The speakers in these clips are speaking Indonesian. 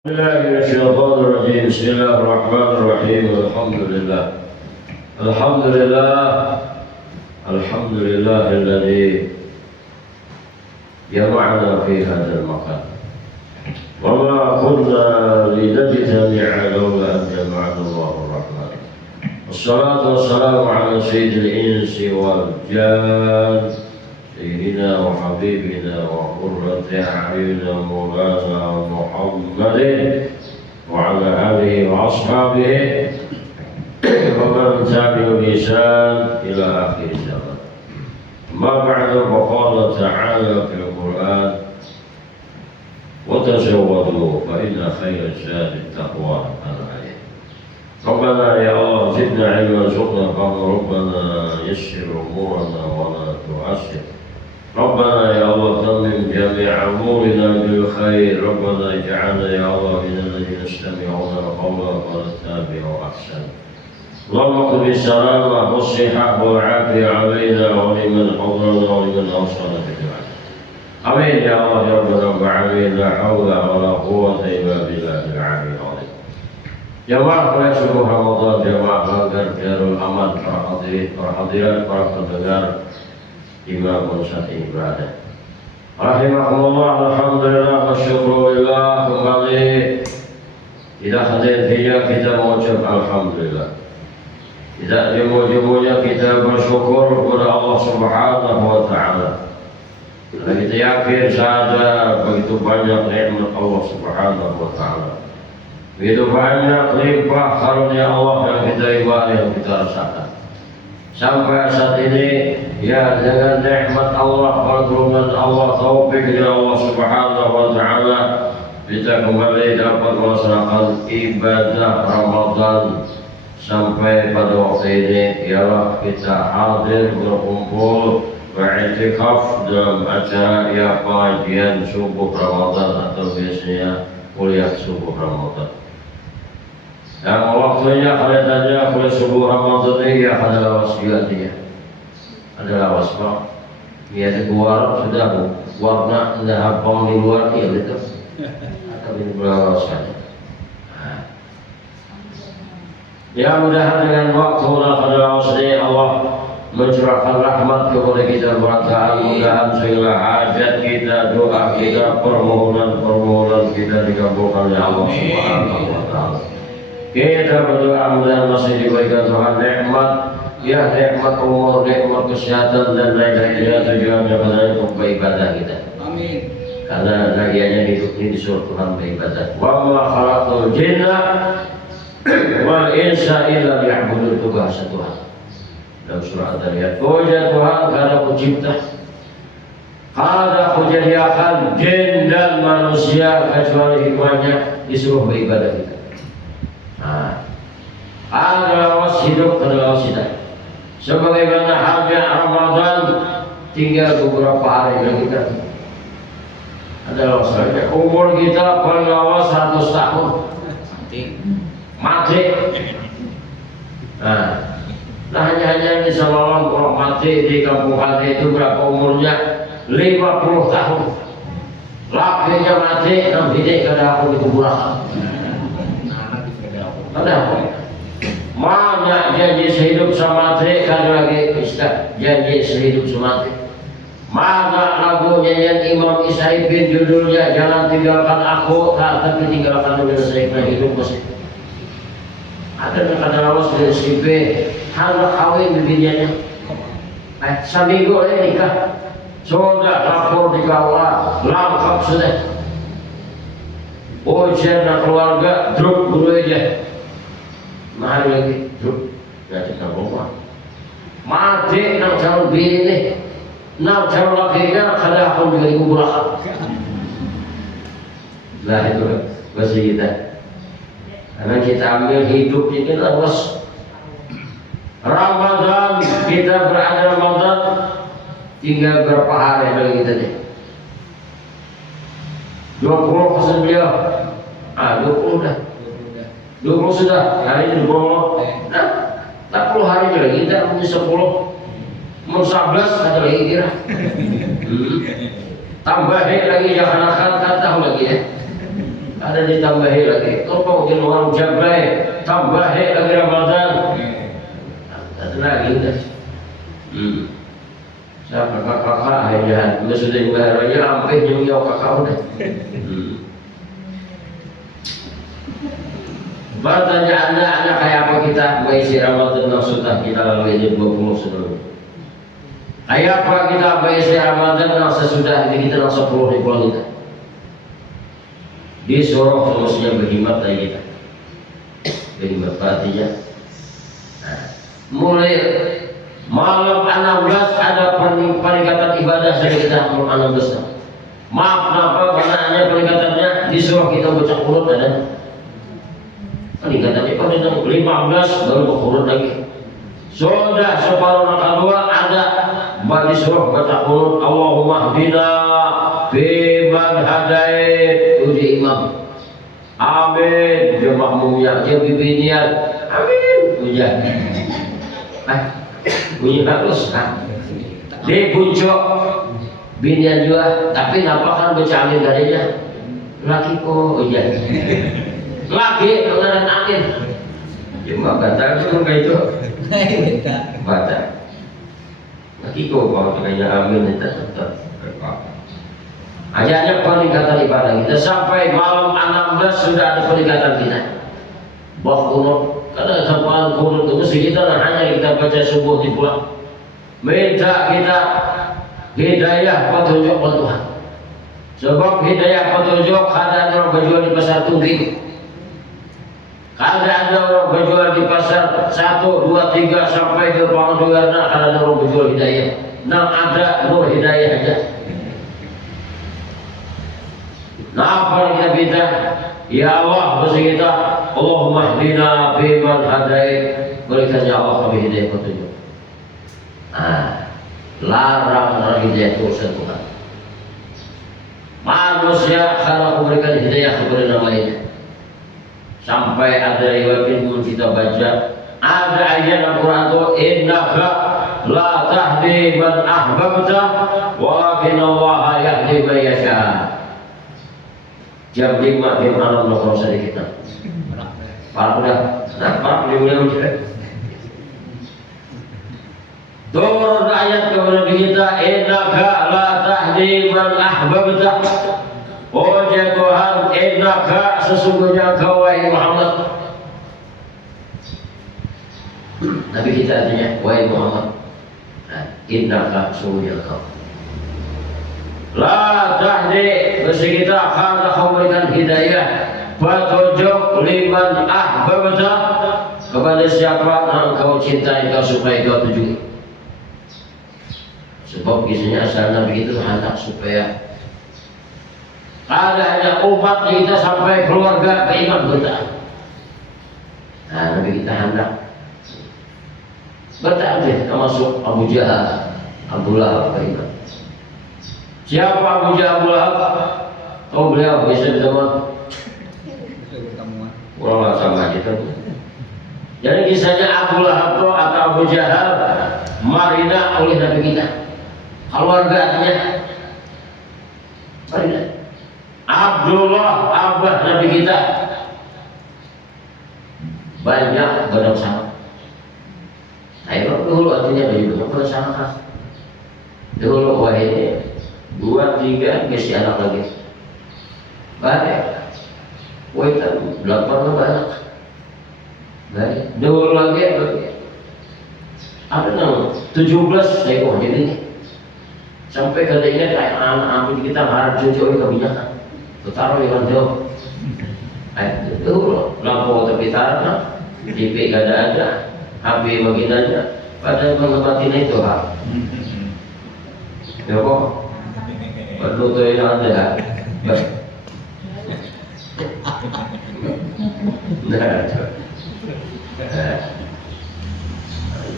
بالله من الشيطان الرجيم. بسم الله الرحمن الرحيم. الحمد لله الذي جمعنا في هذا المكان، وما كنا لنجتمع لولا أن جمعنا الله الرحمن. والصلاة والسلام على سيد الإنس والجان، سيدنا وحبيبنا وقرة أعيننا مولانا محمد وعلى آله وأصحابه ومن تبعهم بإحسان إلى آخر الزمان. أما بعد، فقال تعالى في القرآن: وتزودوا فإن خير الزاد التقوى. ربنا يا الله زدنا علما وارزقنا فهما، ربنا يسر أمورنا ولا تعسر. ربنا يا الله تمم جميع أمورنا بالخير. ربنا اجعلنا يا الله من الذين يستمعون القول فيتبعون أحسنه. اللهم خذ السلامة والصحة والعافية علينا ولمن حضرنا ولمن أوصانا بالدعاء. آمين يا الله يا رب العالمين. لا حول ولا قوة إلا بالله العلي العظيم. Jamaah pada subuh Ramadan, jamaah agar Darul Aman, para hadirin, para hadirat, para pendengar dimanapun saat ini berada. Rahimahullah, alhamdulillah, wasyukurillah. Kembali tidak hadir dia, kita mengucap alhamdulillah. Tidak jemu-jemunya kita bersyukur kepada Allah Subhanahu wa Ta'ala. Karena kita yakin saja begitu banyak nikmat Allah Subhanahu wa Ta'ala. Begitu banyak limpah karunia Allah yang kita ibadi, yang kita rasakan. Sampai saat ini, ya dengan nikmat Allah, pertolongan Allah, taufik dari Allah Subhanahu wa Ta'ala, kita kembali dapat melaksanakan ibadah Ramadan. Sampai pada waktu ini, ialah kita hadir berkumpul beriktikaf dalam acara ya pengajian subuh Ramadan, atau biasanya kuliah subuh Ramadan. Dan waktunya kalian saja kuliah subuh Ramadan ini ya adalah wasiatnya, adalah waspa. Dia di luar sudah warna dah abang di luar dia itu, atau di luar saja. Ya mudah dengan waktu adalah wasiat Allah mencurahkan rahmat kepada kita berkah. Mudahan segala hajat kita, doa kita, permohonan kita dikabulkan oleh Allah Subhanahu wa Ta'ala. Kita berdoa mudah masih diberikan Tuhan nikmat, ya nikmat umur, nikmat kesehatan dan lain-lainnya, tujuannya pada ibadah kita. Amin. Karena lagiannya hidup ini disuruh Tuhan beribadah. Wa ma khalaqtul jinna wal insa illa liya'budun, tugas Tuhan. Dalam surah Al-Dariyat, puja Tuhan karena pencipta, karena menjadikan jin dan manusia kecuali hikmahnya disuruh beribadah kita. Adalah was hidup, adalah wasida. Sebagaimana halnya Ramadan, tinggal beberapa hari lagi kita. Adalah wasida. Umur kita paling lama 100 tahun. Mati. Nah hanya di Samawan orang mati di kampung hati itu berapa umurnya? 50 tahun. Lakinya mati, dan bini kada aku di kuburan. Ada apa? Mana janji sehidup semati, kan lagi istilah janji sehidup semati. Mana lagu nyanyian Imam Isaibin judulnya Jangan Tinggalkan Aku, tapi tinggalkan dulu saya hidup masih. Ada kata lawas dari SP, harus kawin bibirnya. Seminggu ini nikah, sudah lapor di kawal, lengkap sudah. Ujian dan keluarga, drop dulu aja. Mahal lagi, drop, jadi tak boleh. Mati nak calon bini ni, nak calon lakinya kada aku juga dikuburkan. Lah itu bahasa kita. Karena kita ambil hidup ini lawas. Ramadan, kita berada Ramadan, tinggal berapa hari lagi kita ni? 20 pesan beliau. 20 dah. 20 sudah, hari ini 20. Nah, 40 hari lagi kita punya 10. Mau 11 ada lagi kira. Tambahin lagi jangan akan tahu lagi ya. ada ditambahi lagi. Tolong jangan orang jabai, tambahi lagi Ramadan. Ada lagi udah. Saya kakak hanya sudah bayar aja sampai jauh kakak udah. Bertanya anda kayak apa kita mengisi Ramadan yang sudah kita lalui di 20 sebelum. Kayak apa kita mengisi Ramadan yang sesudah ini kita yang 10 di bulan kita. Disuruh manusia berkhidmat dari kita, berkhidmat partinya. Nah, mulai malam 16 ada peningkatan ibadah dari kita malam 16. Maaf kenapa? Karena hanya peningkatannya disuruh kita baca Quran ada. Peningkatannya pada 15 baru berkurun lagi. Sudah separuh kedua ada disuruh baca Quran. Allahumma hdina biman hadait. Uji imam. Amin. Dia makmumnya, dia bimbingan. Amin. Ujian. Bunyi bagus kan? Dia puncak binian juga, tapi kenapa kan baca amin darinya? Laki kok ujian. Laki mengenai amin. Cuma batal itu kayak itu. Batal. Laki kok kalau kayaknya amin itu tetap. Ajarnya peningkatan ibadah kita sampai malam 16 sudah ada peningkatan kita. Bahwa karena sampaian kunut itu kita hanya kita baca subuh di pulang. Minta kita hidayah petunjuk Tuhan. Sebab hidayah petunjuk ada orang berjual di pasar tubing. Ada orang berjual di pasar 1, 2, 3 sampai ke bawah juga ada orang berjual hidayah. Ada nur hidayah aja. Nah, apa kita minta? Ya Allah, bersih kita. Allahumma hdina biman hadait. Berikan ya Allah kami hidayah petunjuk. Larang hidayah itu urusan Tuhan. Manusia kalau memberikan hidayah kepada yang lainnya. Sampai ada riwayat pun kita baca, ada ayat Al-Quran itu innaka la tahdi man ahbabta walakin Allah yahdi man yasha. Jam 5 di malam lo dari kita. Pak udah, pak mulai udah. Turun ayat kepada kita, innaka la tahdi man ahbabta. Oh ya Tuhan, innaka sesungguhnya Engkau wahai Muhammad. Nabi kita artinya wahai Muhammad. Innaka sesungguhnya Engkau. La tahdi, bersih kita akan memberikan hidayah petunjuk liman ahbabta kepada siapa yang Engkau cintai, Engkau sukai, Engkau tuju. Sebab kisahnya asal Nabi itu hendak supaya ada hanya umat kita sampai keluarga beriman bertaat. Nabi kita hendak bertaat termasuk Abu Jahal, Abu Lahab beriman. Siapa Abu Jahal, Abu Lahab? Tahu beliau bisa berteman? Kurang sama kita. Jadi kisahnya Abu Lahab atau Abu Jahal marina oleh Nabi kita. Keluarganya marina. Abdullah abah Nabi kita banyak badan sama. Ayo dulu artinya dari badan sama. Dulu wahai 2, 3 masih anak lagi. Banyak. Wahai 8 banyak. Banyak. Dulu lagi ada 17 saya jadi sampai katanya kayak anak-anak kita harap cucu kebijakan. Taruh yang jauh. Itu lampu tapi taruh, TV gak ada, HP makin aja. Pada mengempatin itu hak. Ya kok, perlu tuh yang ada.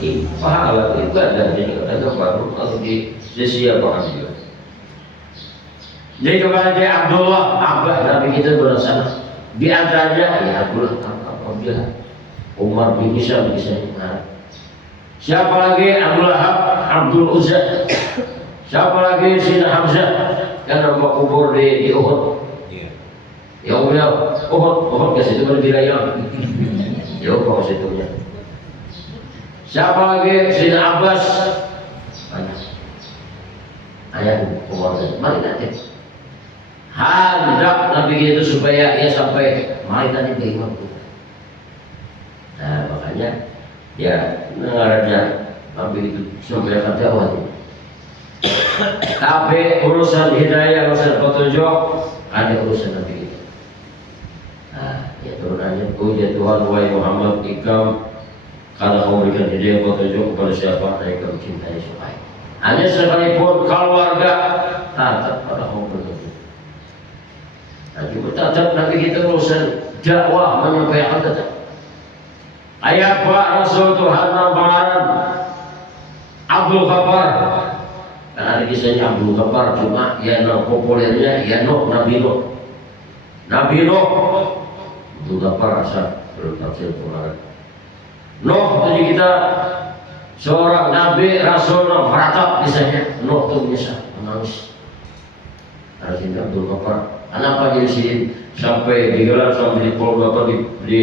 Ini pahala itu ada baru atau di sisi apa juga. Jadi kepada dia Abdullah, abah Nabi kita bersama. Di antaranya ya Abdullah, Umar bin Hisham bisa. Siapa lagi? Abdul Lahab, Abdul Uzza. Siapa lagi? Sina Hamzah. Karena mau kubur di Uhud. Ya Allah, Uhud ke situ berwilayah. Ya Allah ke situnya. Siapa lagi? Sayyidina Abbas. Banyak. Ayah keluarga. Mari nanti. Hendak Nabi itu supaya ia sampai mari nanti ke imam. Nah makanya ya mengarahnya Nabi itu sampai dakwah. Tapi urusan hidayah, urusan petunjuk ada urusan Nabi itu. Nah, ya turunannya puja Tuhan wahai Muhammad ikam karena kau berikan hidayah petunjuk kepada siapa mereka mencintai supaya hanya sekalipun keluarga tetap pada kau petunjuk. Nah, juga tetap Nabi kita urusan dakwah menyampaikan tetap. Ayat Pak Rasul Tuhan nambaran Abdul Ghaffar. Kan ada kisahnya Abdul Ghaffar cuma ya populernya ya Nabi Nuh. Nabi Nuh Abdul Ghaffar asal bertafsir Quran. Nuh jadi kita seorang Nabi Rasul meratap kisahnya. Nuh itu bisa menangis. Ada sini Abdul Ghaffar. Kenapa jadi sini sampai digelar sampai di Pulau Bapak di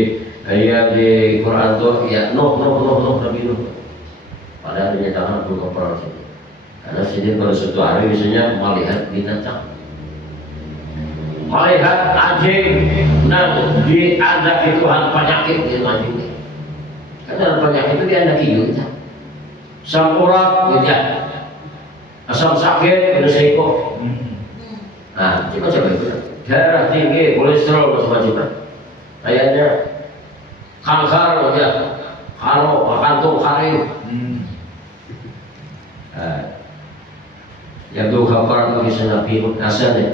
Quran tuh ya Nuh Nabi Nuh. Padahal dinyatakan Abdul Ghaffar sini. Karena sini pada suatu hari biasanya melihat binatang, melihat anjing, nah diandaki Tuhan penyakit di anjing. Karena penyakit itu diandaki juga. Sang urat juga, asam sakit udah seko. Nah, coba itu darah tinggi, kolesterol macam-macam. Kayaknya kanker aja, kalau kantung kering. Yang Abdul Ghaffar itu bisa Nabi asalnya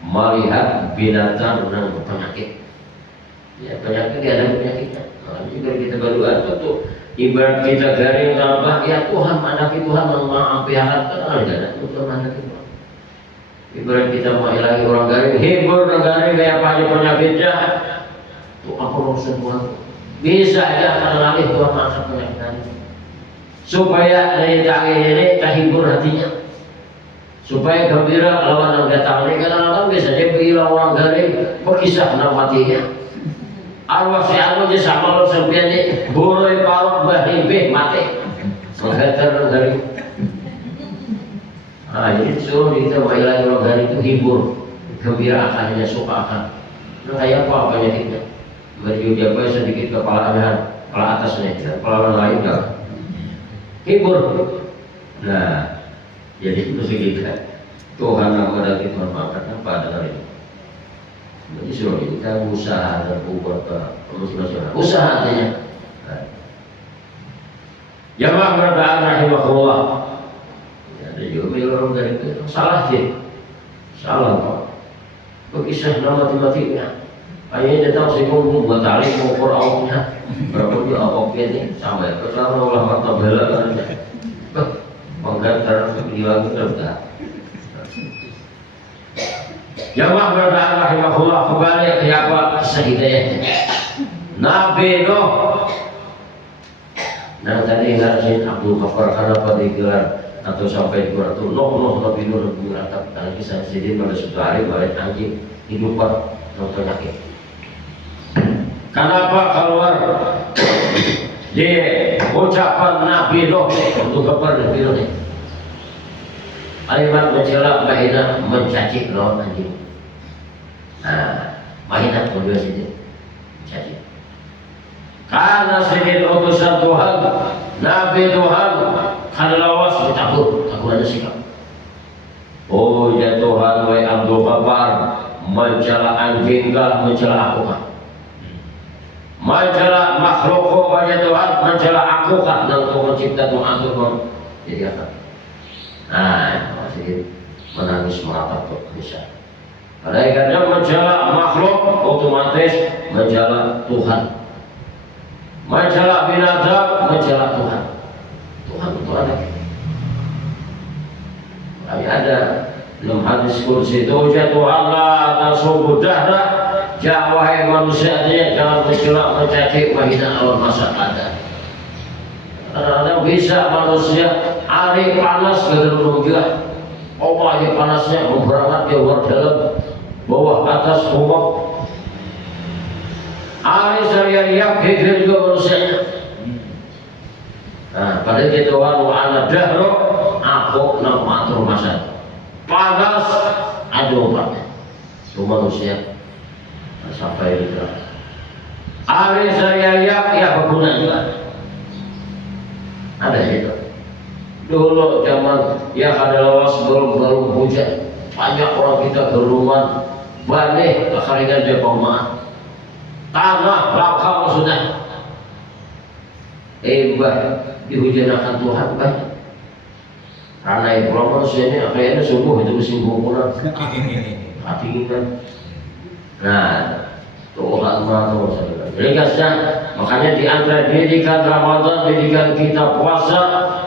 melihat binatang dengan penyakit. Ya penyakit dia ada penyakitnya. Makanya juga kita berdoa itu ibarat kita garing tambah ya Tuhan manaki Tuhan mengampiakan ada untuk manaki Tuhan. Ibarat kita mau ilahi orang garing hibur orang garing kayak apa aja penyakitnya. Tuh apa urusan Tuhan? Bisa ya mengalami Tuhan masa penyakit supaya dari tangan ini terhibur hatinya. Supaya gembira lawan yang datang ini kadang-kadang biasanya bila orang garing berkisah nama matinya arwah si anu je sama lo sempian ini burui parut bahibih mati menghantar garing. Nah jadi disuruh kita mengilahi orang garing itu hibur gembira akannya suka akan nah kayak apa penyakitnya berjudi apa sedikit kepala atasnya kepala lain enggak hibur. Nah jadi itu segitu Tuhan kepada kita mengatakan pada hari ini. Jadi suruh kita usaha dan buat nasional. Usaha artinya. Jamaah berdaan rahimahullah. Ada juga orang dari itu salah sih. Salah kok. Berkisah nama mati-matinya. Hanya datang singgung buat tarik mengukur awaknya. Berapa dia awaknya ini sampai kesana olah mata bela kan. Menggantar hilang sudah. Jamaah berdaan rahimahullah kembali ke apa sehidayahnya Nabi Nuh. Nah tadi ngarasin Abdul Ghaffar kenapa digelar atau sampai digelar itu Nuh Nabi Nuh beratap karena kisah sedih pada suatu hari balik anjing hidupan nonton sakit. Kenapa keluar di ucapan Nabi Nuh Abdul Ghaffar Nabi Nuh kalimat mencela mahina mencaci lawan anjing. Nah, mahina kedua sini mencaci. Karena sedih utusan Tuhan, Nabi Tuhan, karena lawas ditakut ada sikap. Oh ya Tuhan, wahai Abdul Ghaffar, mencela anjing kah, mencela aku kah? Mencela makhluk wahai Tuhan, mencela aku kah? Dan Tuhan cipta Tuhan Tuhan. Jadi apa? Nah, masih menangis meratap kok bisa. Malaikatnya mencela makhluk otomatis mencela Tuhan. Mencela binatang mencela Tuhan. Tuhan itu ada. Ada dalam hadis kursi itu Tuhan Allah tasubud dahra ya wahai manusia jangan mencela mencaci menghina lawan masa ada. Kadang-kadang bisa manusia hari panas gak terlalu juga. Oh lagi panasnya berangkat dia luar dalam bawah atas rumah. Ari saya riak hikir juga manusianya. Nah, pada kita waru ala dahro, aku nak matur masa. Panas, ada obatnya. Itu manusia sampai itu. Ari saya riak, ya berguna juga. Ada itu. Dulu zaman ya ada lawas belum hujan, banyak orang kita berumah, balik akhirnya dia pemaaf. Tanah lakau sudah dihujanakan Tuhan banyak. Karena itu manusia ini akhirnya subuh itu musim kumpulan hati kita. Nah Tuhan maha ringkasnya, makanya di antara didikan Ramadan, didikan kita puasa,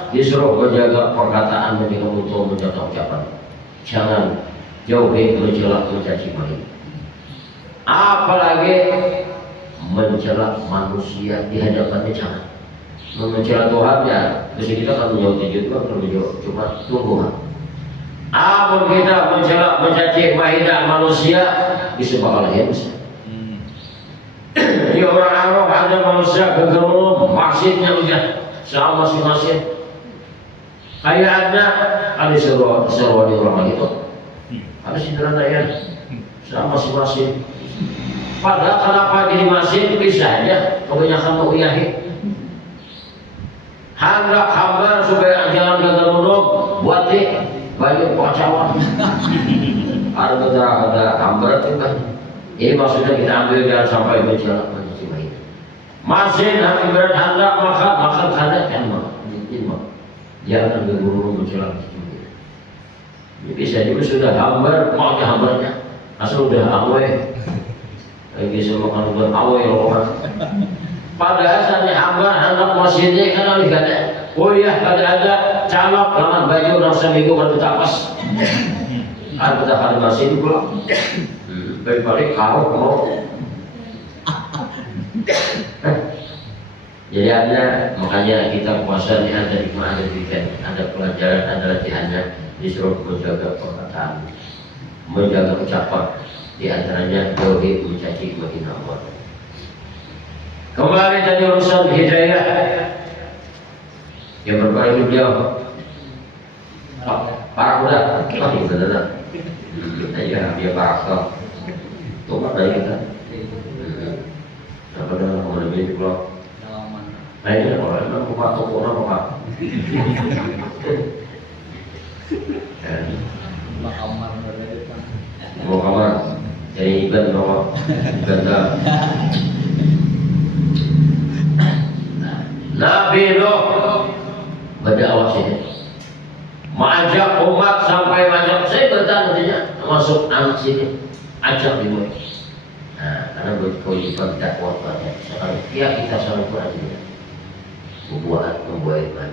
disuruh menjaga perkataan, menjaga mutu, menjaga ucapan. Jangan jauhi menjelak mencaci maki. Apalagi mencela manusia di hadapannya jangan. Mencela Tuhan ya, mesti kita kan menjauh juga kalau cuma tunggu. Apa kita mencela mencaci maki manusia disebabkan oleh manusia. Di orang Arab ada manusia kegelum maksudnya udah sama masing-masing. Kayak ada seruan di orang itu. Ada sindiran ya sama masing-masing. Padahal kenapa jadi masing bisa aja kebanyakan mau yahi. Hendak hambar supaya jangan kegelum buati banyak kacauan. Ada hambar itu kan. Ini maksudnya kita ambil jangan sampai menjelak mencaci maki. Masih nanti berat hendak makan hendak kan jangan berburu menjelak mencaci maki. Ini bisa juga sudah hambar maunya hambarnya asal udah awet lagi semua kan berawet orang. Padahal saatnya hambar hendak masjidnya kan oleh ada. Oh iya ada calok dengan baju rasa minggu kan tapas. Ada hari masjid pula. Balik kau mau. Jadi ada, makanya kita puasa ini ada hikmah, ada weekend, ada pelajaran, ada latihannya. Disuruh menjaga perkataan, menjaga ucapan, di antaranya jauhi mencaci maki Allah. Kembali tadi urusan hidayah yang berbaring beliau. Para udah, ini benar. Ya dia para tobat dari kita. Apa dah mau lebih kalau? Ini orang yang buka toko orang buka. Mau kamar, jadi ikan bawa ganda. Nabi Nuh berdakwah sini, mengajak umat sampai mengajak saya bertanya masuk anak sini. Ajak dimulai. Nah, karena berkewajiban dakwah banyak. Sekarang ya kita selalu perhatikan membuat iman.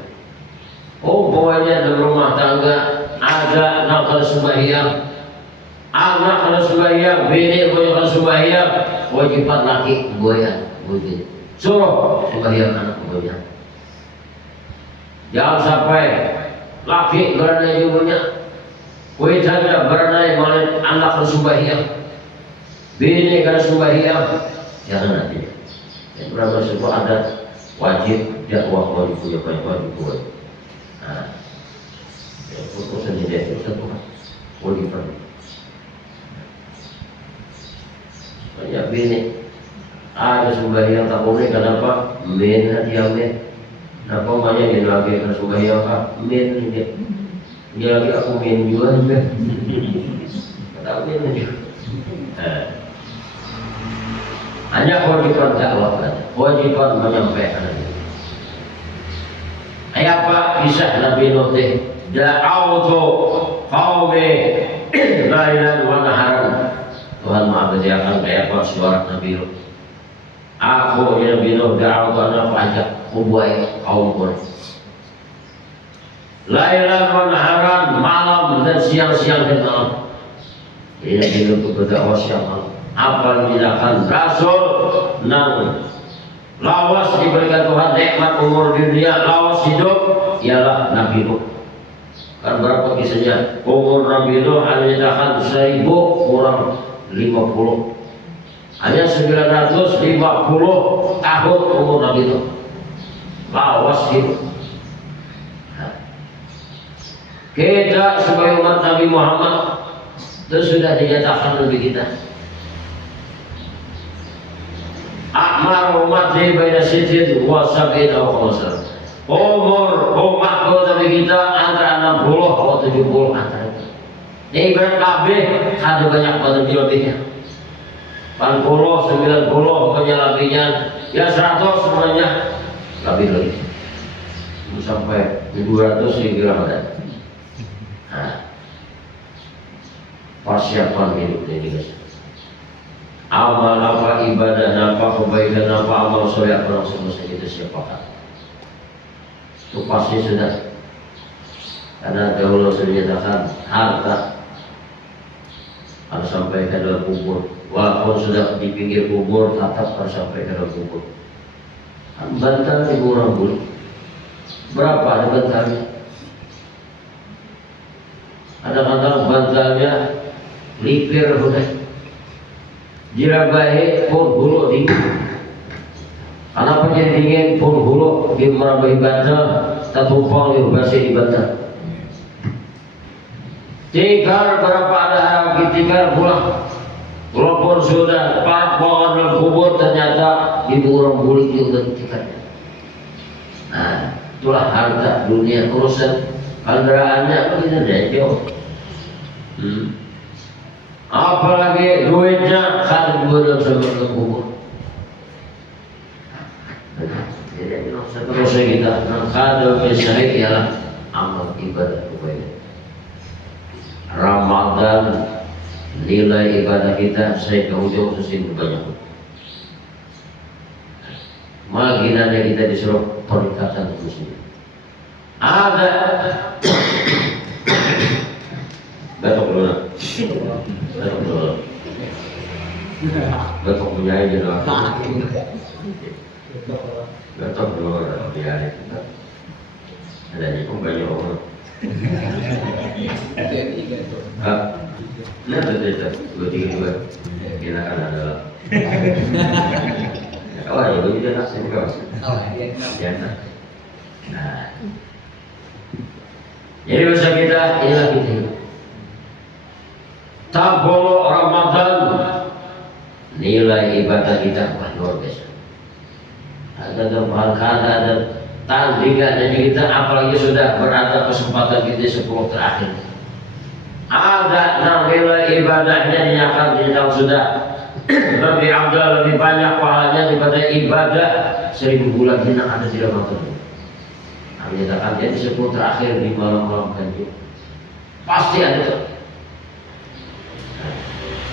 Oh, pokoknya dalam rumah tangga ada nakal sembahyang, anak kalau sembahyang, bini kalau sembahyang, kewajiban laki buaya, begitu. Suruh sembahyang anak buaya. Jangan sampai laki berada ibunya, wanita berada malah anak kalau sembahyang. Bini kalau sembahyang jangan nanti. Yang berapa sebuah ada wajib dakwah wajib wajib. Nah, urusan dia itu satu wajib. Banyak bini ada sembahyang tak boleh kenapa? Men dia men. Kenapa banyak dia lagi kalau sembahyang apa? Men dia lagi aku men juga juga. Tak men juga. Hanya kewajiban dakwah, kewajiban menyampaikan. Apa kisah Nabi Nuh teh? Da'awtu qaumi lailan wa naharan. Tuhan Maha Menyediakan kayak apa suara Nabi Nuh. Aku Nabi Nuh da'awtu anak ajak kubuai kaumku. Lailan wa naharan, malam dan siang-siang dan malam. Ini Nabi Nuh berdakwah siang malam. Apa tindakan Rasul nang lawas diberikan Tuhan nikmat umur dunia, lawas hidup ialah Nabi Nuh. Kan berapa kisahnya? Umur Nabi Nuh hanya 1000 kurang 50. Hanya 950 tahun umur Nabi itu. Lawas hidup. Kita sebagai umat Nabi Muhammad itu sudah dinyatakan lebih kita. Akmar umatnya baina sitin wa sab'in aw khamsan. Umur umat Nabi kita antara 60 atau 70 antara itu. Ini ibarat kabeh ada banyak pada lebihnya. 80, 90 pokoknya lebihnya, ya 100 semuanya lebih lagi. Sampai 200 hingga Ramadan. Nah, persiapan hidup ini guys. Amal apa, ibadah apa, kebaikan apa, amal soleh apa langsung kita siapkan. Itu pasti sudah. Karena dahulu sudah dinyatakan harta harus sampai ke dalam kubur. Walaupun sudah di pinggir kubur, tetap harus sampai ke dalam kubur. Bantal ibu orang beli. Berapa ada bantalnya? Kadang-kadang bantalnya lipir udah. Jirabahe pun hulu dingin. Kenapa jadi dingin pun hulu di merabai bantal, tertumpang di basi di bantal. Tikar berapa ada harap tikar pulang. Walaupun sudah parpon dalam kubur, ternyata ibu orang bulik juga tikarnya. Nah, itulah harta dunia, urusan kendaraannya begitu deh jauh. Apalagi duitnya kan gue dalam kubur. Jadi seterusnya kita kada misalnya ialah amal ibadah kebaikan. Ramadan nilai ibadah kita saya ke ujung sesungguhnya banyak. Makinanya kita disuruh perikatan muslim. Ada batok dulu, batok dulu, batok punya aja lah. Batok dulu biar kita ada di banyak orang. Nah, betul, dua tiga dua, kita kan adalah. Oh ya, begitu nasi kau. Jangan. Nah, jadi bahasa kita inilah kita. Tabolo Ramadan nilai ibadah kita luar biasa. Ada keberkahan, ada tandingan dan kita apalagi sudah berada kesempatan kita 10 terakhir. Ada nilai ibadahnya dinyatakan kita sudah lebih afdal, lebih banyak pahalanya daripada ibadah 1000 bulan hina ada di Ramadan. Dinyatakan jadi 10 terakhir di malam-malam ganjil. Pasti ada itu.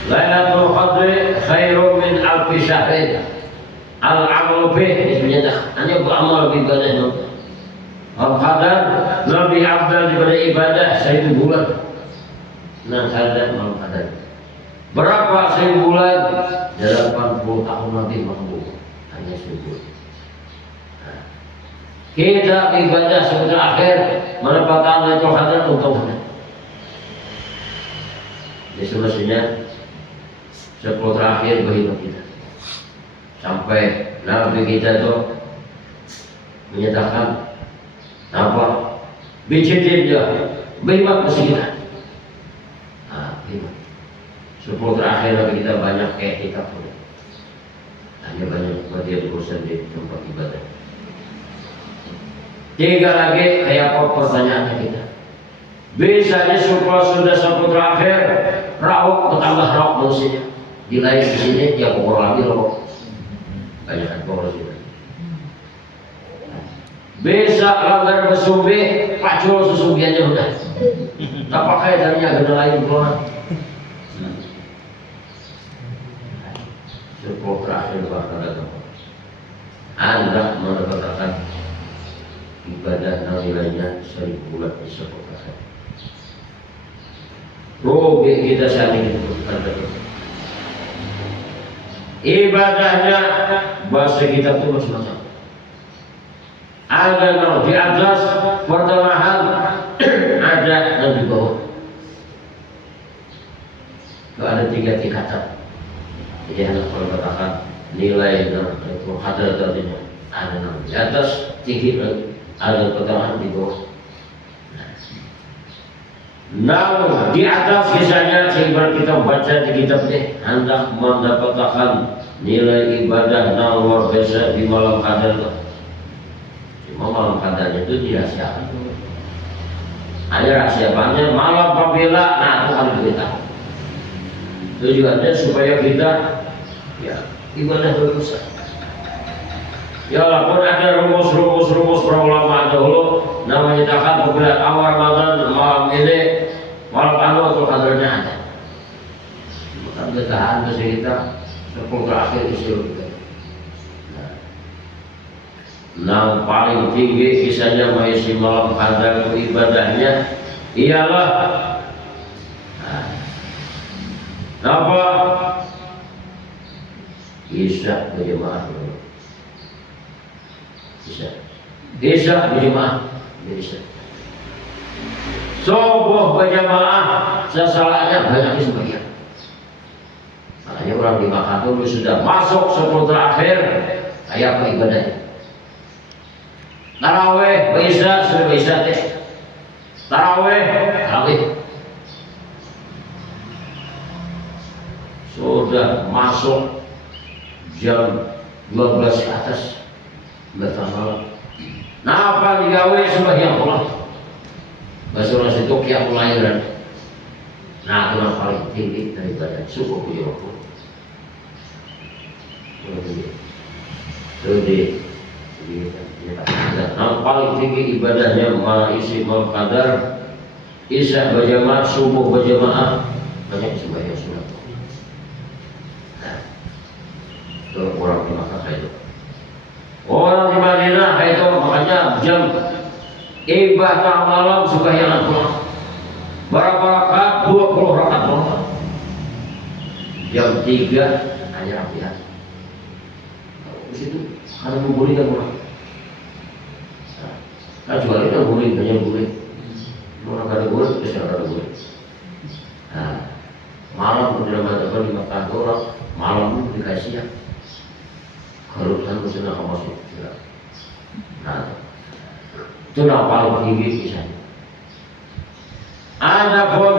Lailatul Qadri khairum min alfi syahrin. Al-amalu bih dinyatakan hanya beramal lebih banyak. Al-Qadar lebih afdal daripada ibadah 1000 bulan. Nah, kadang malam Qadar. Berapa 1000 bulan? 80 tahun nanti mampu. Hanya 1000 bulan. Kita ibadah sebentar akhir mendapatkan Lailatul Qadar untungnya. Jadi semestinya 10 terakhir bagi kita. Sampai Nabi kita itu menyatakan apa? Bijitin dia, beriman ke kita. Nah, beriman. 10 terakhir Nabi kita banyak etika pun. Hanya banyak bagian urusan di tempat ibadah. 3 lagi kayak apa pertanyaannya kita? Bisa disuruh sudah 10 terakhir, rauk bertambah rauk manusia. Di lain di sini dia pokok lagi loh. Banyak pokok sini. Bisa langgar bersumbi, pacul sesumbiannya udah. Tak pakai darinya gede lain keluar. 10 terakhir bakal datang. Anda mendapatkan ibadah nilainya 1000 bulan di 10 terakhir. Rugi kita saat ini ibadahnya bahasa kita itu macam-macam. Ada yang di atas pertengahan, ada yang di bawah. ada 3 tingkatan. Jadi anak kalau katakan nilai itu hadrat artinya ada 6 di atas, tinggi ada pertengahan di bawah. Nah, di atas kisahnya sehingga kita baca di kitab ini hendak mendapatkan nilai ibadah yang luar biasa di malam qadar. Cuma malam qadarnya itu dirahasiakan. Ada rahasia banyak malam pembela, nah itu harus kita. Tujuannya supaya kita ya ibadah berusaha. Ya walaupun ada rumus para ulama dahulu namanya takkan pembela awal Ramadan malam ini malam atau kadarnya ada. Maka bertahan terus kita sepuluh terakhir disuruh kita. Nah paling tinggi kisahnya mengisi malam qadar ibadahnya ialah apa? Isya berjemaah. Isya berjemaah. Subuh berjamaah sesalahnya banyak sebagian. Makanya orang di Makkah dulu sudah masuk 10 terakhir kayak apa ibadahnya. Taraweh, Isya sudah Isya deh. Taraweh. Sudah masuk jam 12 ke atas bertambah. Nah apa digawe sebagian pulang. Bahasa orang situ kiam lahiran. Nah itu yang paling tinggi daripada subuh punya waktu. Yang paling tinggi ibadahnya mengisi malam qadar, isya berjamaah, subuh berjamaah, banyak sembahyang sunat. Nah, itu orang di Makkah itu. Orang di Madinah itu makanya jam ibadah malam sembahyang pulang. Berapa rakaat? 20 rakaat pulang. Jam 3 hanya latihan. Di situ karena membolehkan orang. Kecuali kan boleh, banyak boleh. Orang kada boleh, bisa kada boleh. Nah, malam berjamaah di Makkah orang malam dikasih ya. Kalau kan sudah masuk. Nah, itu yang paling tinggi kisahnya. Adapun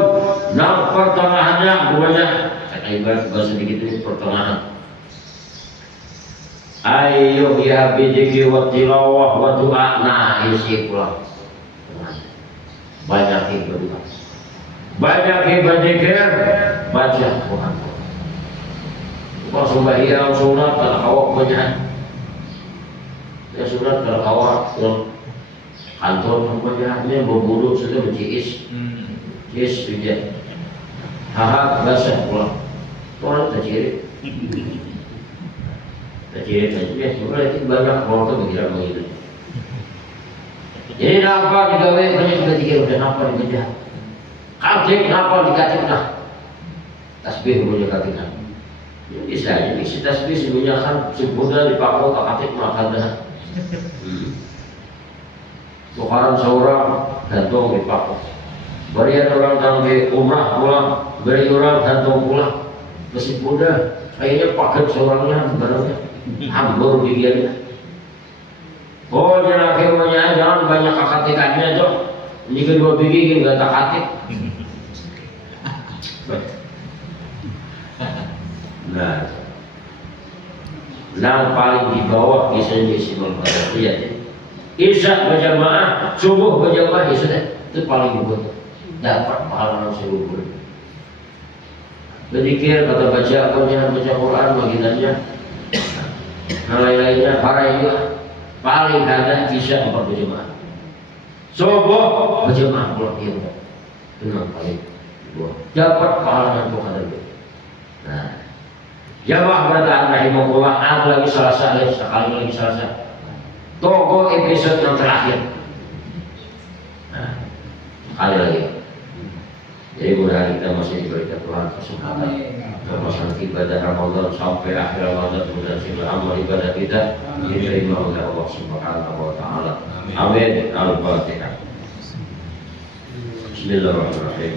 yang pertengahannya banyak, kata ibarat bahasa sedikit ini pertengahan. Ayo ya bidzikri wa tilawah wa du'a. Nah isi pulang banyak ibadah, banyak ibadah, baca Quran. Kalau sembahyang sunat kalau awak banyak, ya sunat kalau awak kantor banyak berburu sudah mencis, juga, haha basah pulang, orang terciri. Jadi mulai itu banyak orang tuh berkira begitu. Jadi apa digawe banyak berpikir udah apa dibaca. Katik apa dikatik nah. Tasbih punya katikan. Ya bisa jadi si tasbih sebenarnya kan sempurna dipakai ke katik makan dah. Tukaran seorang gantung dipakai. Berian orang tangge umrah pulang, beri orang gantung pulang. Sempurna kayaknya pakai seorangnya barangnya. Hambur pikirannya. Oh jangan akhirnya jangan banyak kakatikannya tuh. Jika dua bikin gak tak katik. Nah, yang paling di bawah kisahnya isi malam lihat. Isya berjamaah, subuh berjamaah sudah itu paling dibuat. Dapat pahala seribu. Berzikir kata baca Quran baginannya. Nah lain-lainnya para itu paling ada isya 4 berjamaah. Subuh berjamaah pulang dia tenang paling dua dapat pahala yang bukan ada. Nah jamaah berataan rahimahullah ada lagi sekali lagi Selasa. Tunggu episode yang terakhir. Nah sekali lagi. Jadi mudah kita masih diberikan Tuhan kesempatan melaksanakan ibadah Ramadan sampai akhir Ramadan, mudah segala amal ibadah kita diterima oleh Allah Subhanahu wa taala. Amin. Al-Fatihah. Bismillahirrahmanirrahim.